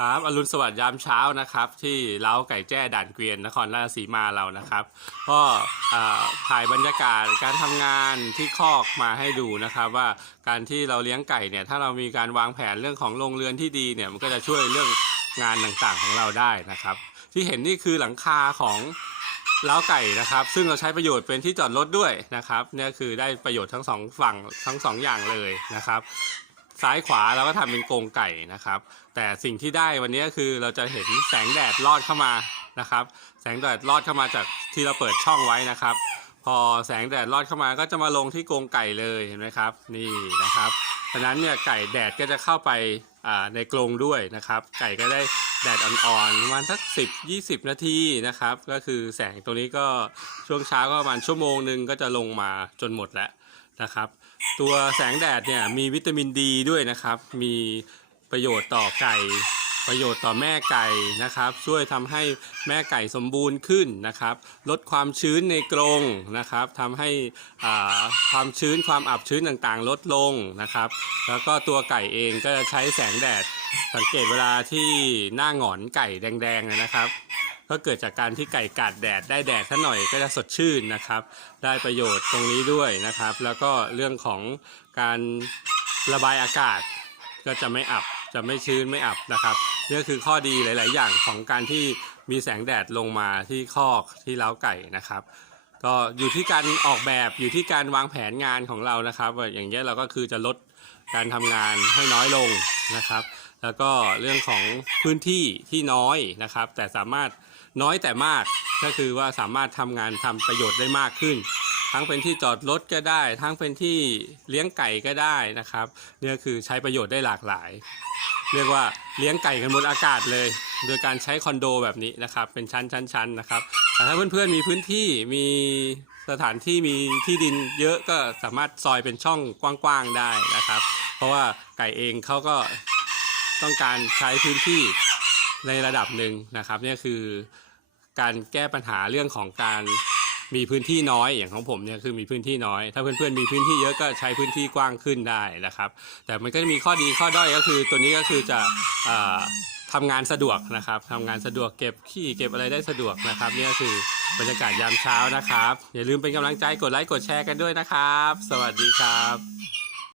ครับอรุณสวัสดิ์ยามเช้านะครับ ที่เล้าไก่แจ้ด่านเกวียนนครราชสีมาเรานะครับ ก็ถ่ายบรรยากาศการทำงานที่คอกมาให้ดูนะครับ ว่าการที่เราเลี้ยงไก่เนี่ยถ้าเรามีการวางแผนเรื่องของโรงเรือนที่ดีเนี่ยมันก็จะช่วยเรื่องงานต่างๆของเราได้นะครับ ที่เห็นนี่คือหลังคาของเล้าไก่นะครับ ซึ่งเราใช้ประโยชน์เป็นที่จอดรถด้วยนะครับเนี่ยคือได้ประโยชน์ทั้งสองฝั่งทั้งสองอย่างเลยนะครับ ซ้ายขวาเราก็ทำเป็นกรงไก่นะครับ แต่สิ่งที่ได้วันนี้คือเราจะเห็นแสงแดดลอดเข้ามานะครับ แสงแดดลอดเข้ามาจากที่เราเปิดช่องไว้นะครับ พอแสงแดดลอดเข้ามาก็จะมาลงที่กรงไก่เลยเห็นไหมครับ นี่นะครับฉะนั้นเนี่ยไก่แดดก็จะเข้าไปในกรงด้วยนะครับ ไก่ก็ได้แดดอ่อนๆประมาณสัก10 20 นาทีนะครับ ก็คือแสงตรงนี้ก็ช่วงเช้าก็ประมาณชั่วโมงหนึ่งก็จะลงมาจนหมดแล้วนะครับ ตัวแสงแดดเนี่ยมีวิตามินดีด้วยนะครับ มีประโยชน์ต่อไก่ ประโยชน์ต่อแม่ไก่นะครับ ช่วยทำให้แม่ไก่สมบูรณ์ขึ้นนะครับ ลดความชื้นในกรงนะครับทำให้อ่าความชื้นความอับชื้นต่างๆ ลดลงนะครับ แล้วก็ตัวไก่เองก็จะใช้แสงแดด สังเกตเวลาที่หน้าหงอนไก่แดงๆนะครับ ก็เกิดจากการที่ไก่กัดแดดได้แดดซะหน่อยก็จะสดชื่นนะครับ ได้ประโยชน์ตรงนี้ด้วยนะครับ แล้วก็เรื่องของการระบายอากาศก็จะไม่อับจะไม่ชื้นไม่อับนะครับนี่ก็คือข้อดีหลาย ๆ อย่างของการที่มีแสงแดดลงมาที่คอกที่เล้าไก่นะครับก็อยู่ที่การออกแบบอยู่ที่การวางแผนงานของเรานะครับอย่างเงี้ยเราก็คือจะลดการทำงานให้น้อยลงนะครับ แล้วก็เรื่องของพื้นที่ที่น้อยนะครับ แต่สามารถ น้อยแต่มาก ก็คือว่าสามารถทำงานทำประโยชน์ได้มากขึ้น ทั้งเป็นที่จอดรถก็ได้ ทั้งเป็นที่เลี้ยงไก่ก็ได้นะครับเนี่ยคือใช้ประโยชน์ได้หลากหลาย เรียกว่าเลี้ยงไก่กันบนอากาศเลย โดยการใช้คอนโดแบบนี้นะครับ เป็นชั้นชั้นชั้นนะครับแต่ถ้าเพื่อนๆมีพื้นที่มีสถานที่มีที่ดินเยอะก็สามารถซอยเป็นช่องกว้างๆได้นะครับ เพราะว่าไก่เองเขาก็ต้องการใช้พื้นที่ ในระดับหนึ่งนะครับเนี่ยคือการแก้ปัญหาเรื่องของการมีพื้นที่น้อยอย่างของผมเนี่ยคือมีพื้นที่น้อย ถ้าเพื่อนๆมีพื้นที่เยอะก็ใช้พื้นที่กว้างขึ้นได้นะครับ แต่มันก็จะมีข้อดีข้อด้อยก็คือตัวนี้ก็คือจะอ่าทำงานสะดวกนะครับทำงานสะดวกเก็บขี้เก็บอะไรได้สะดวกนะครับนี่ก็คือบรรยากาศยามเช้านะครับ อย่าลืมเป็นกำลังใจกดไลค์กดแชร์กันด้วยนะครับ สวัสดีครับ